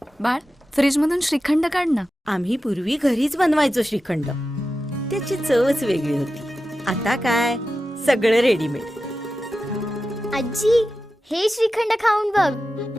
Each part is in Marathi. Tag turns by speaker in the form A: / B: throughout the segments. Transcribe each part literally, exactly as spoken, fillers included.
A: बाळ, फ्रीज मधून श्रीखंड काढ ना.
B: आम्ही पूर्वी घरीच बनवायचो श्रीखंड. त्याची चवच वेगळी होती. आता काय सगळं रेडीमेड.
C: आजी, हे श्रीखंड खाऊन बघ.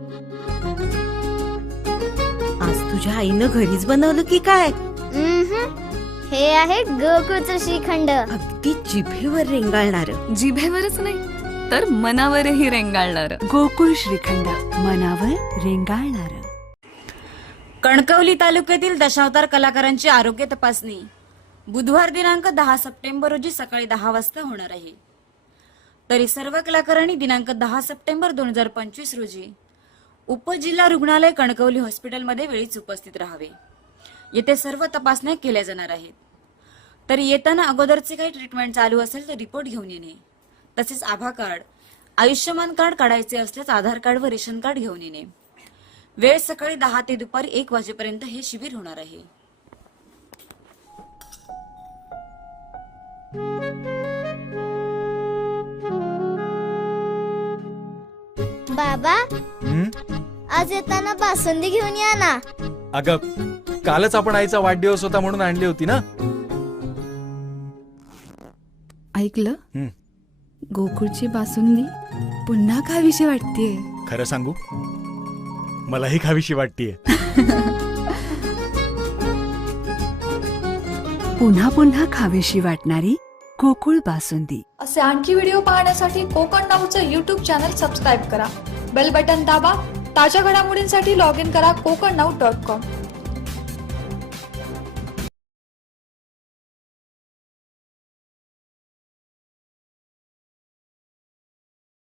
B: आज तुझ्या आईनं घरीच बनवलं की काय?
C: उम्हम. हे आहे गोकुळचं श्रीखंड.
B: अगदी जिभेवर रेंगाळणार.
A: जिभेवरच नाही तर मनावरही रेंगाळणार.
D: गोकुळ श्रीखंड, मनावर रेंगाळणार.
E: कणकवली तालुक्यातील दशावतार कलाकारांची आरोग्य तपासणी बुधवार दिनांक दहा सप्टेंबर रोजी सकाळी दहा वाजता होणार आहे. तरी सर्व कलाकारांनी दिनांक दहा सप्टेंबर दोन हजार पंचवीस रोजी उपजिल्हा रुग्णालय कणकवली हॉस्पिटलमध्ये वेळीच उपस्थित राहावे. येथे सर्व तपासण्या केल्या जाणार आहेत. तरी येताना अगोदरचे काही ट्रीटमेंट चालू असेल तर रिपोर्ट घेऊन येणे, तसेच आभा कार्ड, आयुष्यमान कार्ड काढायचे असल्यास आधार कार्ड व रेशन कार्ड घेऊन येणे. वेळ सकाळी दहा ते दुपारी एक वाजेपर्यंत हे शिबिर होणार आहे.
C: बाबा,
F: हं?
C: आज येताना बासुंदी घेऊन या ना.
F: अगं, कालच आपण आईचा वाढदिवस होता म्हणून आणली होती ना.
D: ऐकलं?
F: हं.
D: गोकुळची बासुंदी पुन्हा खावीशी वाटतेय.
F: खरं सांगू, मलाही खावीशी वाटतीये.
D: पुन्हा पुन्हा खावीशी वाटणारी गोकुळ बासुंदी.
G: असे आणखी व्हिडिओ पाहण्यासाठी कोकण नाऊचं यूट्यूब चॅनल सबस्क्राईब करा. बेल बटन दाबा. ताज्या घडामोडींसाठी लॉग इन करा कोकण नाऊ डॉट कॉम.